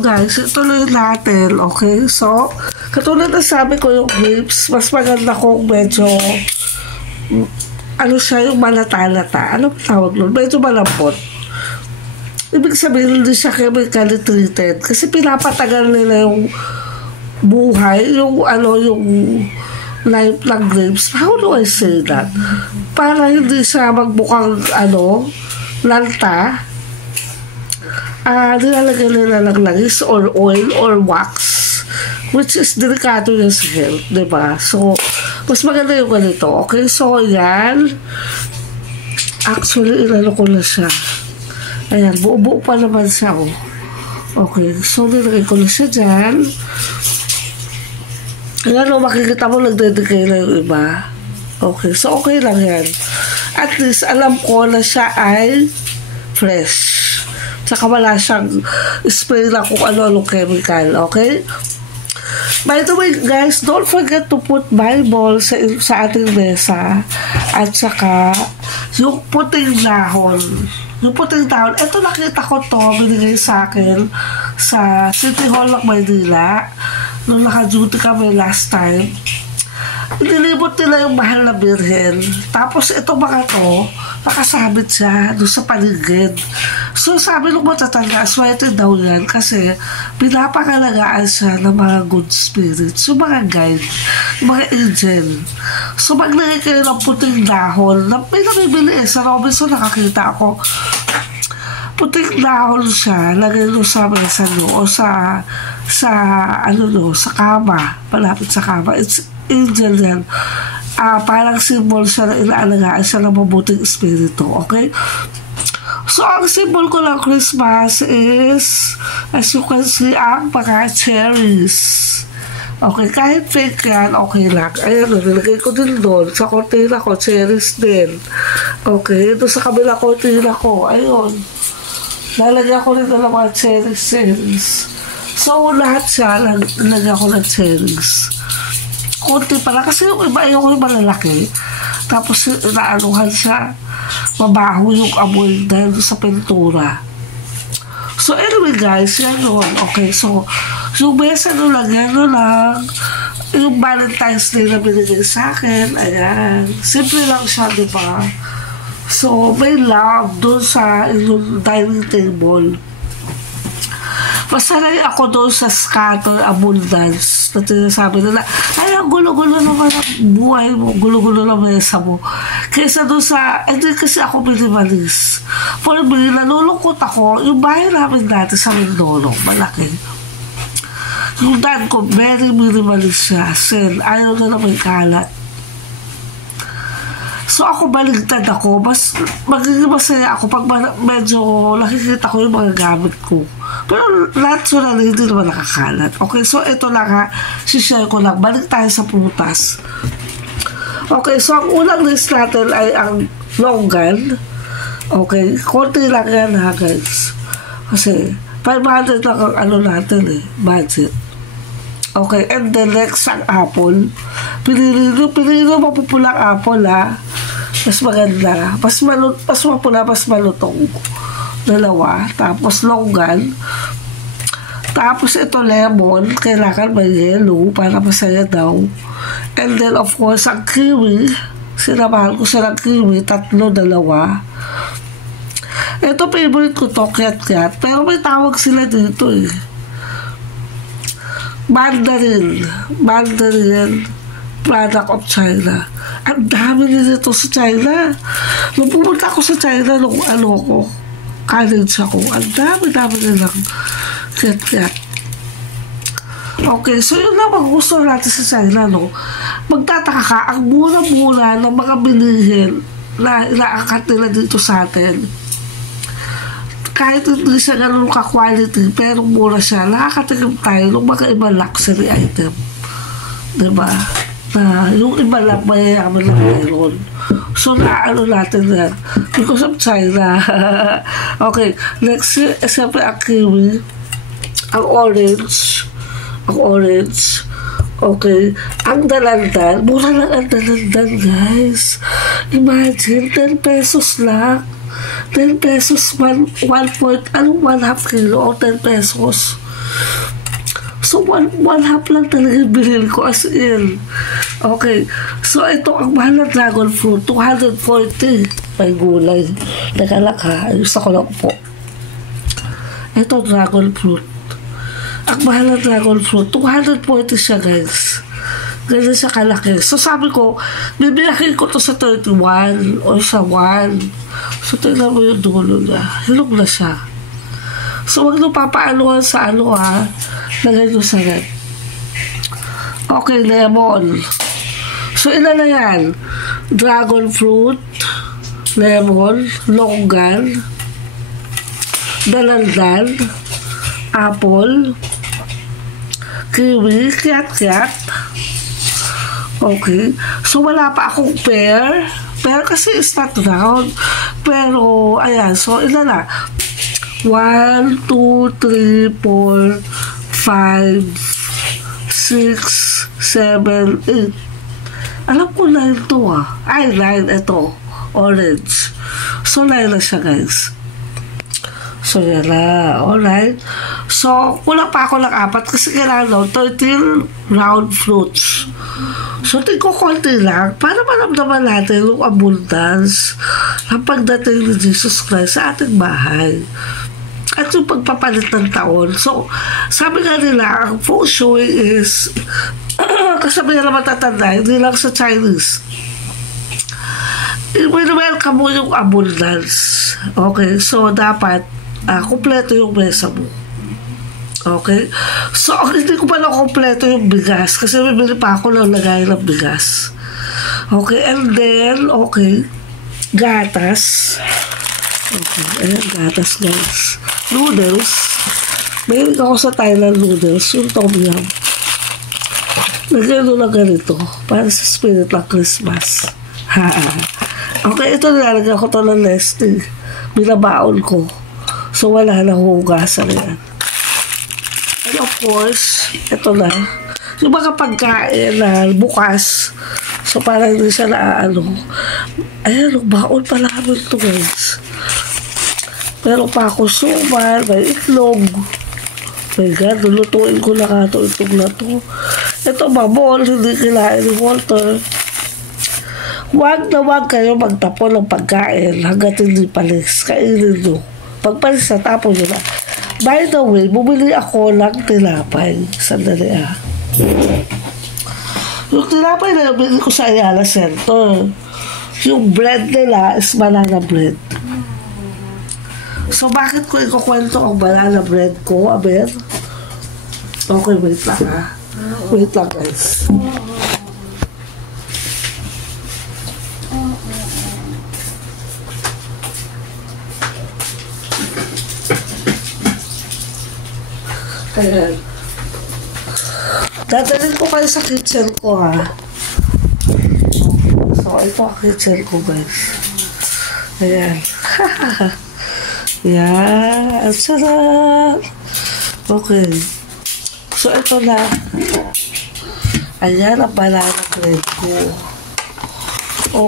guys, ituloy natin, okay? So, katulad na sabi ko yung grapes, mas maganda kung medyo, ano siya, yung malata-lata. Ano ba tawag nun? Medyo malambot. Ibig sabihin, hindi siya chemically treated. Kasi pinapatagal nila yung buhay, yung ano, yung life ng grapes. How do I say that? Para hindi siya magbukang, ano, lanta. Nilalagyan nila ng langis or oil or wax, which is delikado yung sa health, diba? So, mas maganda yung ganito. Okay, so yan. Actually, inano ko na siya. Ayan, buo-buo pa naman siya, oh. Okay, so nilagay ko na siya dyan. Ayan, oh, makikita mo, nagdedicay na yung iba. Okay, so okay lang yan. At least, alam ko na siya ay fresh. Saka wala siyang spray lang kung ano-anong chemical, okay? By the way, guys, don't forget to put Bible sa ating mesa. At saka, yung puting dahon. Yung puting dahon, eto nakita ko to, binigay sa akin sa City Hall ng Maynila. Nung naka-duty kami last time. Nilibot nila yung mahal na birhen. Tapos itong mga to, nakasabit siya doon sa paligid. So sabi nung matatanda, swerte daw yan kasi pinapakalagaan siya ng mga good spirits, yung mga guide, yung mga angel. So maglagay kayo ng puting dahon. May nabibili sa Robinson, nakakita ako. Puting dahon siya, lagay doon sa mesa o sa ano no, sa kama, palapit sa kama. It's angel yan. Parang symbol siya na inaalagaan siya ng mabuting espiritu, okay? So, ang symbol ko ng Christmas is, as you can see, ang mga cherries. Okay, kahit fake yan, okay lang. Ayan, nilagay ko din doon. Sa kortina ko, cherries din. Okay, ito sa kabila kortina ko, ayun. Lalagyan ko rin ng mga cherries. So, lahat siya, lalagyan ko ng cherries. Kunti pala kasi yung iba yung malalaki, tapos naanuhan siya, mabaho yung amoy dahil sa pintura. So anyway guys, yan yun. Okay, so yung mesa nyo lang, yan nyo lang. Yung Valentine's Day na binigay sa akin, ayan, simple lang siya, diba? So may love doon sa yung dining table. Masanay ako doon sa scatter abundance na sinasabi nila, ay, ang gulo-gulo naman ang buhay mo, gulo-gulo na mesa mo. Kaysa doon sa, hindi kasi ako minimalist. For example, nalulungkot ako, yung bahay namin dati sa Mindoro, malaki. Yung dad ko, very minimalist siya. Sen, ayaw na may kalat. So ako baligtad ako, mas magiging masaya ako pag medyo nakikita ko yung mga gamit ko. Pero naturally hindi naman nakakalat. Okay, so ito lang ha, share ko lang. Balik tayo sa prutas. Okay, so ang unang list natin ay ang longgan. Okay, konti lang yan ha guys. Kasi 500 lang ang ano natin eh, budget. Okay, and the next ang apple. Pinili mapupulang apple ha. Mas maganda. Mas mapula, mas malutong. Dalawa. Tapos longgan. Tapos ito lemon. Kailangan may yellow para masaya daw. And then of course ang kiwi. Sinamahan ko siya ng kiwi. 3, 2. Ito favorite ko to, cat. Pero may tawag sila dito eh. Mandarin. Product of China. Ang dami nito sa China. Nung pumunta ako sa China, nung college ako, ang dami nilang cat. Okay, so yun lang ang gusto natin sa China, no? Magtataka ka, ang mura-mura ng mga bilihin na inaangkat nila dito sa atin. Kahit hindi siya ganun ka-quality, pero mura siya, nakakatigam tayo ng mga ibang luxury item. Diba? Na yung iba lang mayayaman na mayroon. So, naano natin yan because of China. Okay, next, siyempre ang kiwi, ang orange, okay, ang dalandan, mura lang ang dalandan, guys. Imagine, 10 pesos lang. 10 pesos, 1 point, 1/2 kilo o 10 pesos. So, one half lang talaga bilhin ko as in. Okay. So, ito ang mahal na dragon fruit. 240. May gulay. Nagalak ha. Ayos ako lang po. Ito, dragon fruit. Ang mahal na dragon fruit. 240 siya, guys. Ganyan siya kalaki. So, sabi ko, bibiyakin ko to sa 31 o sa 1. So, tingnan mo yung dulo niya. Hilog na siya. So, wag nyo papaanuhan sa ano ha. Lagay nyo sa red. Okay, lemon. So, ilan na yan? Dragon fruit, lemon, longgan, dalandan, apple, kiwi, kiat-kiat. Okay. So, wala pa akong pear. Pear kasi is not round. Pero, ayan. So, ilan na? 1, 2, 3, 4, 5, 6, 7, 8. Alam ko 9 to ah. Ay, 9 ito. Orange. So, 9 na siya, guys. So, yan na. Alright. So, kulang pa ako ng 4 kasi kailangan 13 round fruits. So, tingko konti lang para maramdaman natin yung abundance ng pagdating ni Jesus Christ sa ating bahay. At yung pagpapalit ng taon. So, sabi nga nila, ang feng shui is, kasabi nila matatanda, hindi lang sa Chinese. I-welcome mo yung abundance. Okay? So, dapat, kumpleto yung mesa mo. Okay? So, hindi ko pa na kumpleto yung bigas kasi bibili pa ako ng lagay ng bigas. Okay? And then, okay, gatas. Okay, ayan, gatas, guys. Noodles. Mahilig ako sa Thailand noodles. Yung tom yum. Lagyan nyo lang ganito. Para sa spirit ng Christmas. Okay, ito nilalagyan ko to ng nesting. Binabaon ko. So, wala na hugasan yan. And of course, ito na. Yung mga pagkain na bukas. So, parang hindi siya naaano. Ayan, baon pala namin ito, guys. Pero pa ako suman, may itlog. My God, lulutuin ko na ka ito, itlog na ito. Ito babol, hindi kailangan ni Walter. Huwag na huwag kayo magtapon ng pagkain hanggat hindi palis. Kainin nyo. Pagpalis na, tapon nyo na. By the way, bumili ako ng tinapay. Sandali ah. Yung tinapay na bili ko sa Ayala Center. Yung bread nila is banana bread. So, bakit ko ikukwento ang banana bread ko, Aber? Okay, wait lang ha. Wait lang, guys. Ayan. Dadalhin ko kayo sa kitchen ko, ha. So, ito ang kitchen ko, guys. Ayan. Yan. Sarap. Okay. So, ito na. Ayan ang banana bread ko.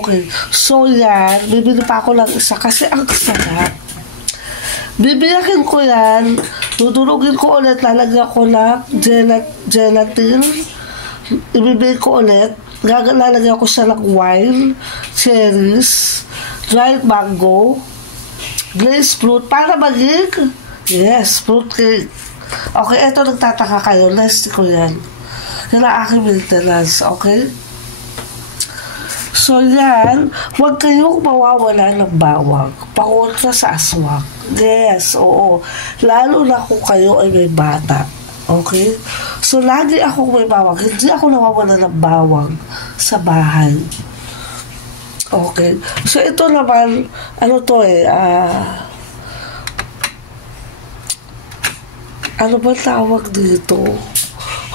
Okay. So, yan. Bibili pa ako ng isa kasi ang sarap. Bibiyakin ko yan. Dudurugin ko ulit. Lalagyan ko ng gelatin. Ibibigay ko ulit. Lalagyan ko siya ng wine, cherries, dried mango, glazed fruit para maging fruit cake. Okay, ito nagtataka kayo. Last ko yan. Yan ang aking maintenance. Okay? So yan, huwag kayong mawawala ng bawang. Pakontra sa aswang. Yes, oo. Lalo na kung kayo ay may bata. Okay? So lagi akong may bawang. Hindi ako nawawala ng bawang sa bahay. Okay. So, ito naman, ano to ano ba tawag dito?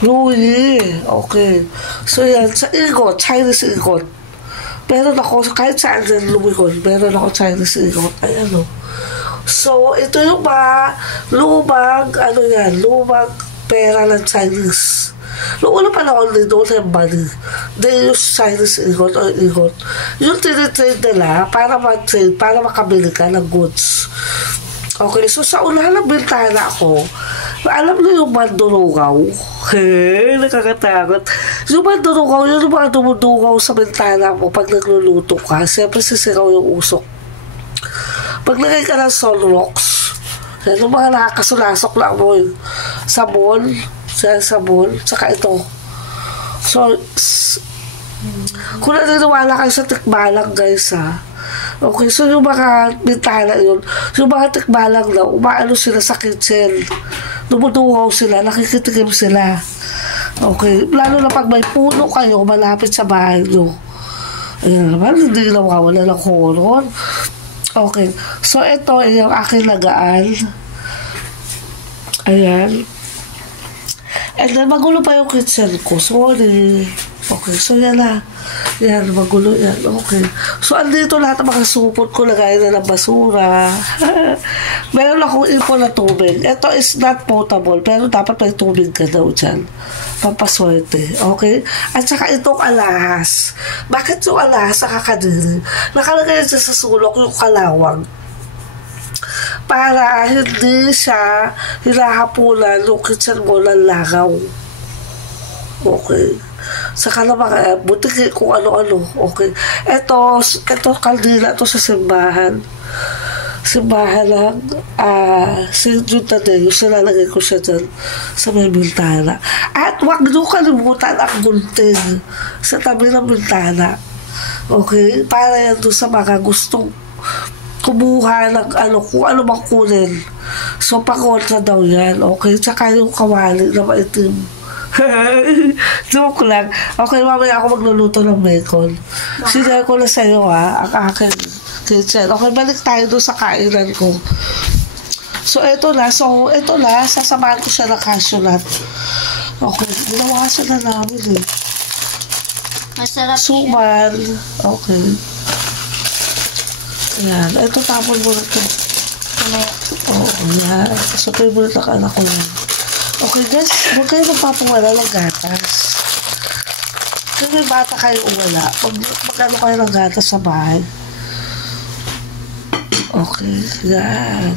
Ruyi. Okay. So, yan. Sa igot, Chinese igot. Meron ako, kahit saan din lumikon, meron ako Chinese igot. Ayan o. So, ito yung lumang pera ng Chinese. Noong una panahon, they don't have money. They use Chinese igot or igot. Yung tinitrade nila para mag-trade, para makabili ka ng goods. Okay, so sa unahan ng bintana ako, Alam mo yung mandurugaw? Nakakatakot. Yung mandurugaw, yun yung mga dumudugaw sa bintana mo pag nagluluto ka. Siyempre sisiraw yung usok. Pag lagay ka ng Sunrox, yan yung mga nakakasulasok lang mo yung sabon, saka ito. So, kung naniniwala kayo sa tikbalang guys ha, okay, so yung mga bintana yun, yung mga tikbalang na umaano sila sa kitchen, dumuduhaw sila, nakikitikim sila. Okay, lalo na pag may puno kayo malapit sa bahay nyo. Ayan naman, hindi nawawala ng horror. Okay, so ito ay yung aking lagaan. Ayan. And then magulo pa yung kitchen ko, sorry. Okay, so yan na. Yan, magulo yan. Okay. So, andito lahat ng mga supot ko, lagay na ng basura. Meron akong ipon na tubig. Ito is not potable, pero dapat may tubig ka daw dyan. Pampaswerte. Okay? At saka itong alahas. Bakit yung alahas nakakadiri? Nakalagay dyan sa sulok yung kalawang. Para hindi siya hinahapunan yung kitchen mo ng langaw. Okay. Saka na mga butik kung ano-ano. Okay. Ito kaldila to sa simbahan. Simbahan lang. St. Jude Tadeo. Silalagay ko siya dyan sa may bintana. At huwag nyo kalimutan ang gunting sa tabi ng bintana. Okay. Para yan doon sa mga gustong kumuha ng kung ano bang kunin. So, pakontra daw yan. Okay. Tsaka yung kawali na maitim. Joke lang. Okay, mamaya ako magluluto ng bacon. Sinare ko na sa'yo ang aking kitchen. Okay, balik tayo doon sa kainan ko. So, ito na. Sasamahan ko siya ng cashew nut. Okay, ginawa siya na namin eh. Masarap Suman. Okay. Ayan. Ito, tapon mo na ito. Oo, yan. So, favorite ng anak ko yan. Okay guys, huwag kayo magpapawala ng gatas. Kung may bata kayo o wala, magkano kayo ng gatas sa bahay. Okay, yan.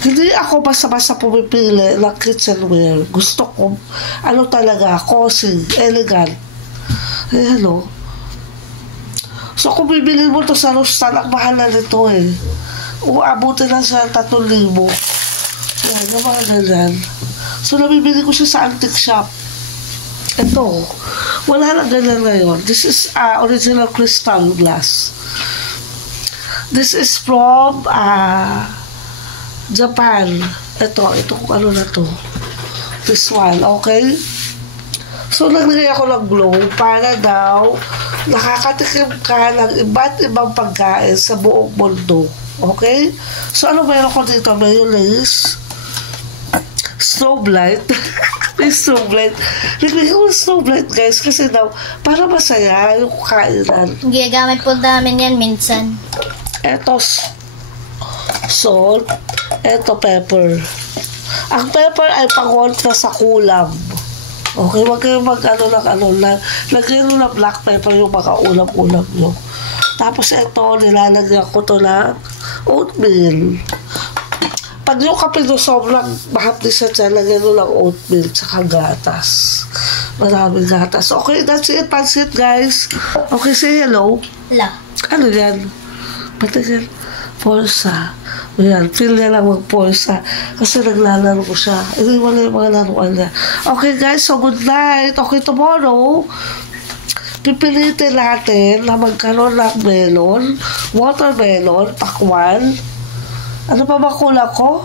Hindi ako basta-basta pumipili ng kitchenware. Gusto ko, talaga, cozy, elegant. Ayan o. So kung bibili mo to sa Rustan, ang mahal na nito eh. Abutin lang sa 3,000. Yan, yung mga ganyan. So, nabibili ko siya sa antique shop. Ito. Wala lang ganyan ngayon. This is original crystal glass. This is from Japan. Ito kung ano na to. This one, okay? So, naglagay ako ng glow para daw nakakatikim ka ng iba't ibang pagkain sa buong mundo. Okay? So, ano meron ko dito? Mayonnaise. Snow light. May snow light. Nagbigay ko ng snow light guys kasi daw para masaya yung kainan. Gigamit po namin yan minsan. Eto salt. Eto pepper. Ang pepper ay pangontra sa kulam. Okay, wag kayo lagyan nyo na black pepper yung mga ulam-ulam nyo. Tapos eto, nilalagyan ko to ng oatmeal. Pag yung kape doon sobrang mahapdi siya dyan, lagyan mo lang oatmeal tsaka gatas. Maraming gatas. Okay, that's it. Pansit, guys. Okay, say hello. Hello. Ano yan? Pati yan. Polsa. Ayan, feel niya lang mag-polsa. Kasi naglalaro ko siya. Hindi wala yung mga laruan niya. Okay, guys. So, good night. Okay, tomorrow, pipilitin natin na magkaroon ng melon, watermelon, pakwan. Ano pa ba kulang ko?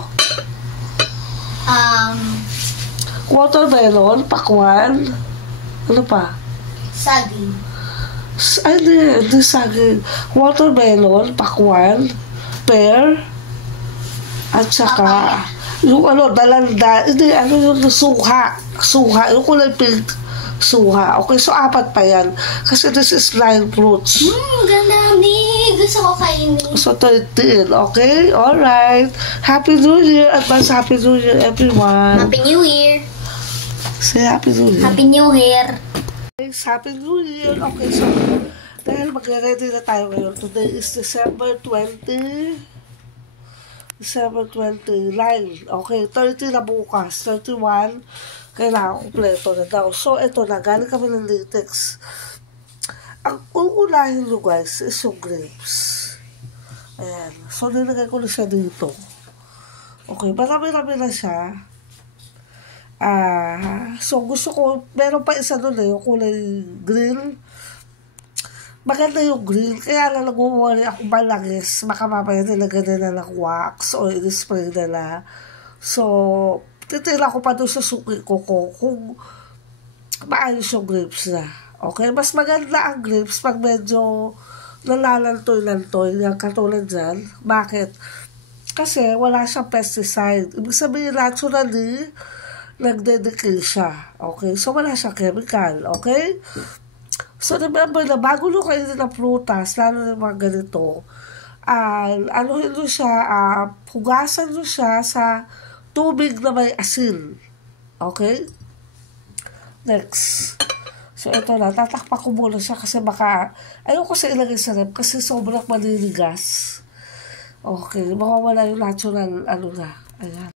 Watermelon, pakwan. Ano pa? Saging. Ay, hindi saging. Watermelon, pakwan, pear, at saka, yung dalanda, hindi, yung suha. Suha, yung kulay pink. Suha. Okay, so 4 pa yan. Kasi this is 9 fruits. Ganda ni. Gusto ko kainin. So 13, okay? Alright. Happy New Year. Advance Happy New Year, everyone. Happy New Year. Say Happy New Year. Happy New Year. Happy New Year. Okay, so dahil mag-ready na tayo ngayon. Today is December 20. December 29. Okay, 30 na bukas. 31, kailangan kompleto na daw. So, ito na, galing kami ng latex. Ang uunahin nyo guys is yung grapes. Ayan. So, nilagay ko na siya dito. Okay, marami-rami na siya. So, gusto ko, meron pa isa doon yung kulay green. Maganda yung green, kaya lang nag-worry ako malangis. Baka mamaya nilagay na ng wax o in-spray na. So, titira ko pa doon sa suki ko kung maayos yung grapes na. Okay? Mas maganda ang grapes pag medyo nalalantoy-lantoy, yung katulad dyan. Bakit? Kasi wala siyang pesticide. Ibig sabihin, naturally, nagdedecay siya. Okay? So, wala siyang chemical. Okay? So, remember na bago nyo kayo ng prutas, lalo na mga ganito, anuhin nyo siya, hugasan nyo siya sa tubig na may asin. Okay? Next. So, ito na. Tatakpa ko muna siya kasi baka, ayoko sa ilagay sa rep kasi sobrang maninigas. Okay. Mawawala yung natural, Ayan.